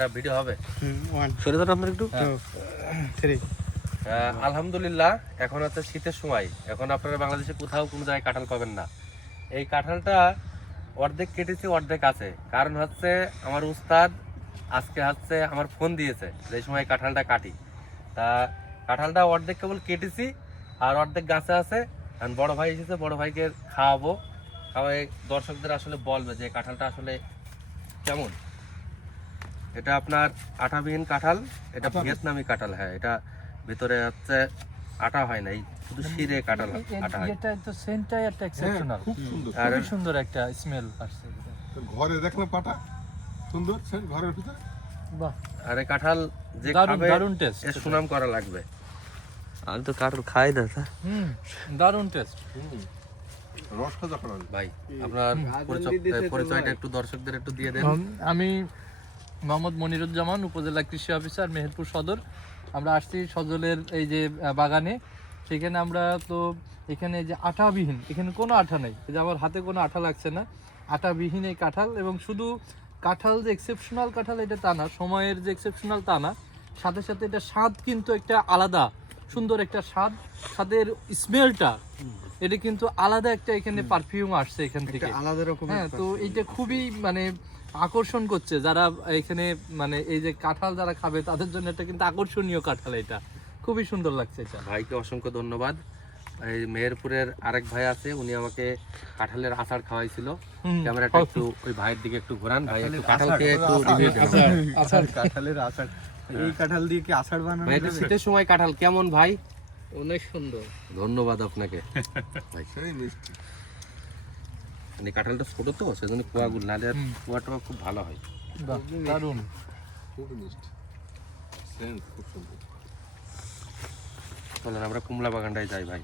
এটা ভিডিও হবে। সরে দাঁড়ান আপনার একটু। থ্রি আলহামদুলিল্লাহ এখন হচ্ছে শীতের সময়। এখন আপনারা বাংলাদেশে কোথাও কোনো জায়গায় কাঁঠাল পাবেন না। এই কাঁঠালটা অর্ধেক কেটেছি অর্ধেক আছে। কারণ হচ্ছে আমার উস্তাদ আজকে হচ্ছে আমার ফোন দিয়েছে যে সময় কাঁঠালটা কাটি। তা কাঁঠালটা অর্ধেক কেবল কেটেছি আর অর্ধেক গাছে আছে। আর বড় ভাই এসেছে বড় ভাইকে খাওয়াবো। খাওয়াই দর্শকদের আসলে বলবে যে কাঁঠালটা আসলে কেমন। এটা আপনার আঠাবিহীন কাঁঠাল এটা ভিয়েতনামি কাঁঠাল হ্যাঁ এটা ভিতরে হচ্ছে আটা হয় নাই শুধু শিরে কাঁঠাল আটা হয়। এটা তো সেন্টটাই একটা এক্সেপশনাল খুব সুন্দর। আর খুবই সুন্দর একটা স্মেল আসছে ঘরে দেখলে পাটা? সুন্দর সে ঘরের ভিতরে? বাহ। আর কাঁঠাল যে খাবে দারুণ টেস্ট এর সুনাম করা লাগবে। আমি তো কাঠল খাই না স্যার হুম দারুণ টেস্ট রস খাজা করা ভাই আপনার পরিচয় পরিচয়টা একটু দর্শকদের একটু দিয়ে দেন। আমি মোহাম্মদ মনিরুজ্জামান, উপজেলা কৃষি অফিসার, মেহেরপুর সদর। আমরা আসছি সজলের এই যে বাগানে। সেখানে আমরা তো এখানে যে আঠাবিহীন, এখানে কোনো আঠা নেই। যে আমার হাতে কোনো আঠা লাগছে না। আঠাবিহীন এই কাঁঠাল এবং শুধু কাঁঠাল যে এক্সেপশনাল কাঁঠাল, এটা তা না। সময়ের যে এক্সেপশনাল তা না। সাথে সাথে এটা স্বাদ কিন্তু একটা আলাদা, সুন্দর একটা স্বাদ। স্বাদের স্মেলটা এটা কিন্তু আলাদা একটা এখানে পারফিউম আসছে এখান থেকে। আলাদা রকম হ্যাঁ তো এইটা খুবই মানে আকর্ষণ করছে। যারা এখানে মানে এই যে কাঁঠাল যারা খাবে তাদের জন্য এটা কিন্তু আকর্ষণীয় কাঁঠাল এটা। খুবই সুন্দর লাগছে এটা। ভাইকে অসংখ্য ধন্যবাদ। এই মেহেরপুরের আরেক ভাই আছে উনি আমাকে কাঁঠালের আচার খাওয়াইছিল। ক্যামেরাটা একটু ওই ভাইয়ের দিকে একটু ঘোরান। ভাই একটু কাঁঠালকে একটু রিভিউ আচার। কাঁঠালের আচার। এই কাঁঠাল দিয়ে কি আচার বানানো শীতের সময় কাঁঠাল কেমন ভাই? অনেক সুন্দর। ধন্যবাদ আপনাকে। ভাই মিষ্টি। মানে কাঁঠালটা ছোট তো সেজন্য কুয়াগুলো নাহলে আর কুয়াটা খুব ভালো হয়। দারুণ। খুব মিষ্টি। খুব সুন্দর। চলেন আমরা কুমলা বাগানটায় যাই ভাই।